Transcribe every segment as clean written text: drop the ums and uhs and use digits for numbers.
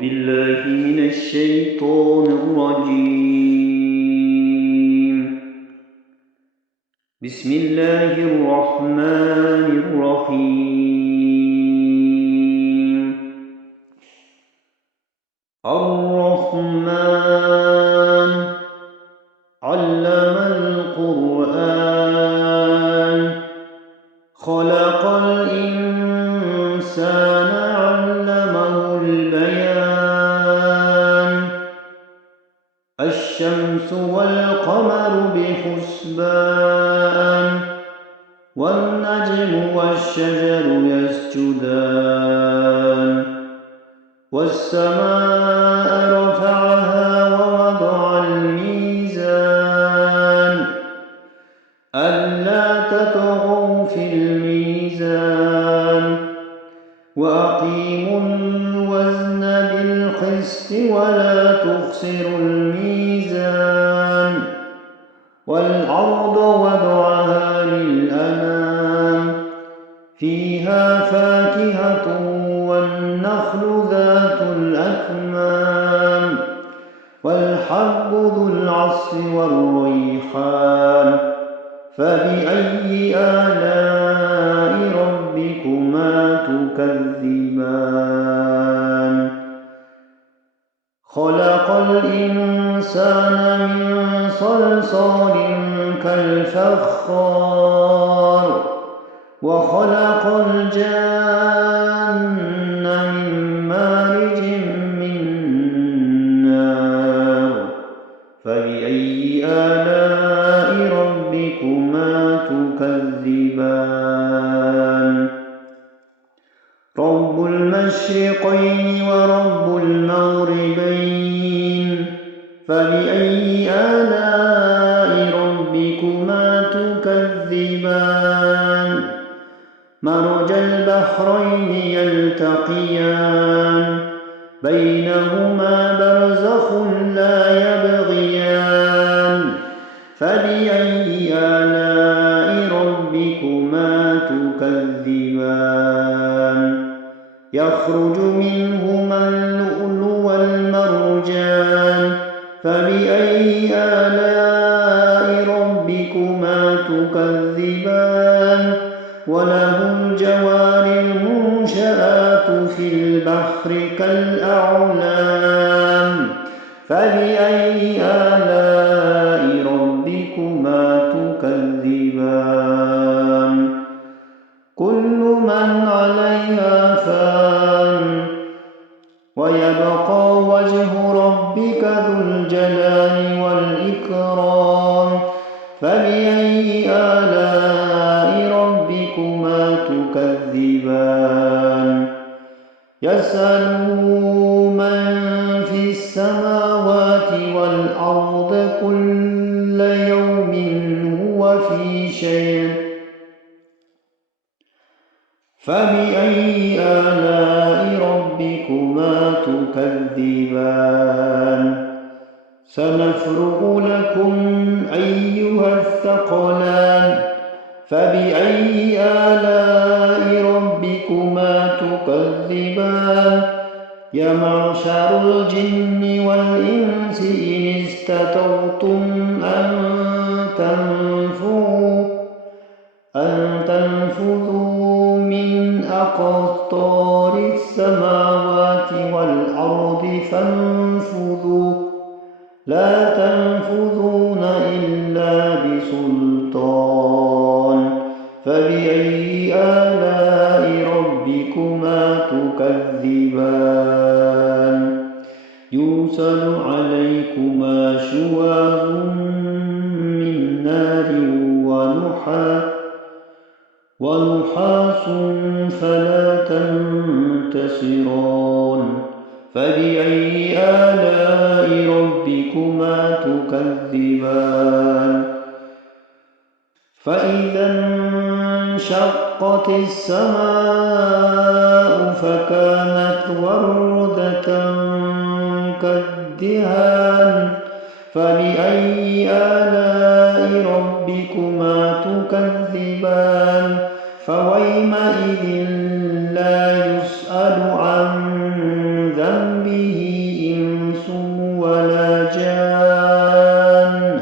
بالله من الشيطان الرجيم. بسم الله الرحمن الرحيم. الرحمن علم القرآن خلق الإنسان علمه البيان الشمس والقمر بحسبان والنجم والشجر يسجدان والسماء رفعها ووضع الميزان ألا تطغوا في الميزان وأقيموا الوزن بالقسط ولا تخسروا الميزان والأرض وضعها للأنام فيها فاكهة والنخل ذات الأكمام والحب ذو العصف والريحان فبأي آلاء ربكما تكذبان خلق الإنسان من صلصال كالفخار وخلق الجن من مارج من نار فبأي آلاء ربكما تكذبان رب المشرقين ورب المغربين فبأي آلاء ربكما تكذبان مرج البحرين يلتقيان بينهما برزخ لا يبغيان فبأي آلاء ربكما تكذبان يخرج منهما اللؤلؤ والمرجان فبأي آلاء ربكما تكذبان وله الجوار المنشآت في البحر كالأعلام فبأي آلاء ربكما تكذبان كل من عليها فان ويبقى وجه ربك ذو الجلال والإكرام فبأي آلاء ربكما تكذبان يسأله من في السماوات والأرض كل يوم هو في شيء فبأي آلاء ربكما تكذبان سنفرغ لكم أيها الثقلان فبأي آلاء ربكما تكذبان يا معشر الجن والإنس إن استطعتم أن تنفذوا من أقطار السماوات والأرض فانفذوا لا تنفذون إلا بسلطان فبأي آلاء ربكما تكذبان يرسل عليكما شواظ من نار ونحاس فلا تنتصران فبأي آلاء ربكما تكذبان فإذا انشقت السماء فكانت وردة كالدهان فبأي آلاء ربكما تكذبان فويمئذ لا يسأل عن ذنبه جان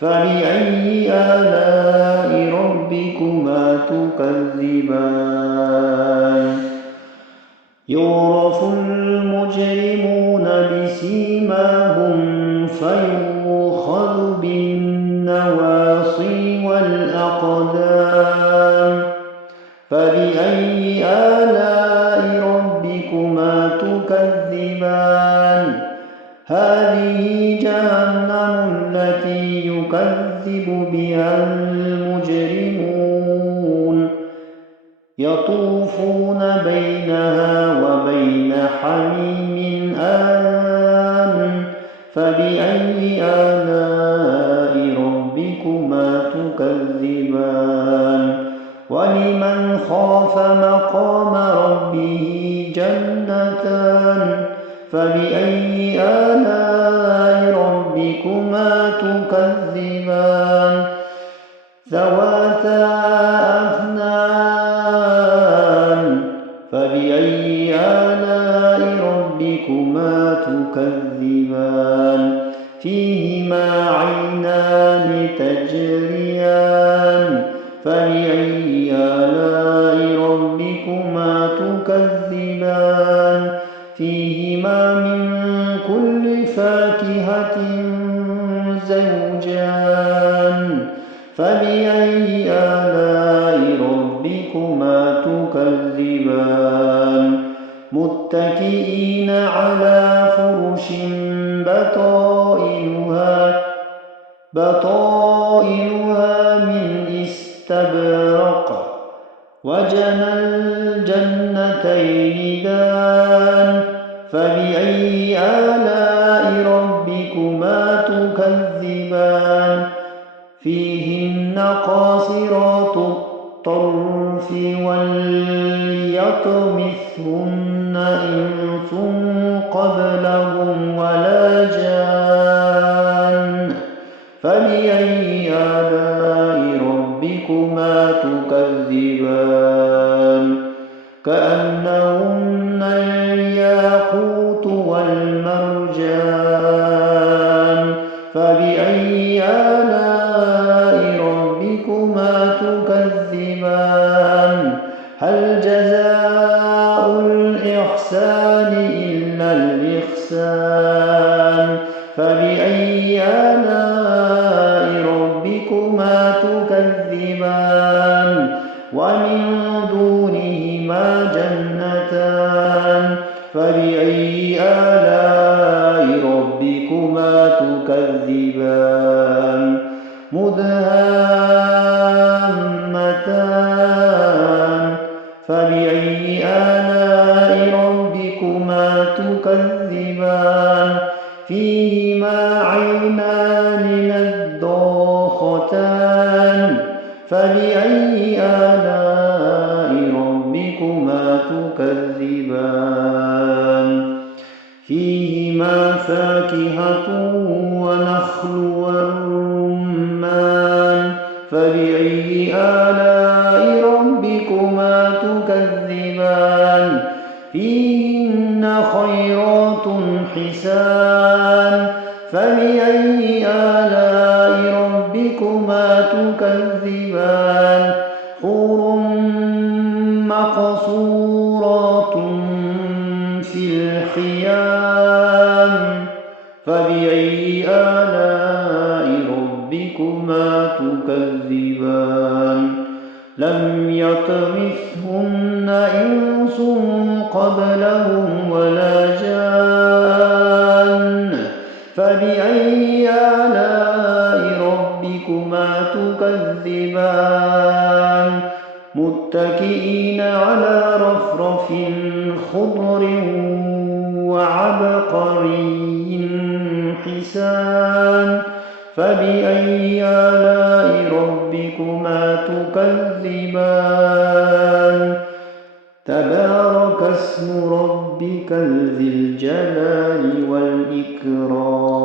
فبأي آلاء ربكما تكذبان يعرف المجرمون بسيماهم فيؤخذ بالنواصي والأقدام فبأي آلاء ربكما تكذبان هذه جهنم التي يكذب بها المجرمون يطوفون بينها وبين حميم آن فبأي آلاء ربكما تكذبان ولمن خاف مقام ربه جنتان فبأي آلاء ربكما تكذبان ذواتا أفنان فبأي آلاء ربكما تكذبان فيهما عينان تجريان فبأي آلاء ربكما تكذبان فيهما من كل فاكهة زوجان فبأي آلاء ربكما تكذبان متكئين على فرش بطائنها من استبرق وجنى الجنتين دان فبأي آلاء ربكما تكذبان فيهن قاصرات الطرف وليطمثهن إنس قبلهم ولا جان فبأي آلاء ربكما تكذبان كأنهن الياقوت والمرجان فبأي آلاء ربكما تكذبان هل جزاء الإحسان إلا الإحسان فبأي آلاء ربكما تكذبان ومن دونهما جنتان فبأي آلاء ربكما تكذبان مدهامتان فبأي آلاء ربكما تكذبان فيهما عينان نضاختان فبأي آلاء ربكما تكذبان فيهما فاكهة ونخل ورمان فبأي آلاء ربكما تكذبان فيهن خيرات حسان فبأي آلاء ربكما تكذبان حور مقصورات في الخيام فبأي آلاء ربكما تكذبان لم يطمثهن إنس قبلهم ولا جان فبأي آلاء ربكما تكذبان متكئين على رفرف خضر وعبقري حسان فبأي آلاء ربكما تكذبان تبارك اسم ربك ذي الجلال والإكرام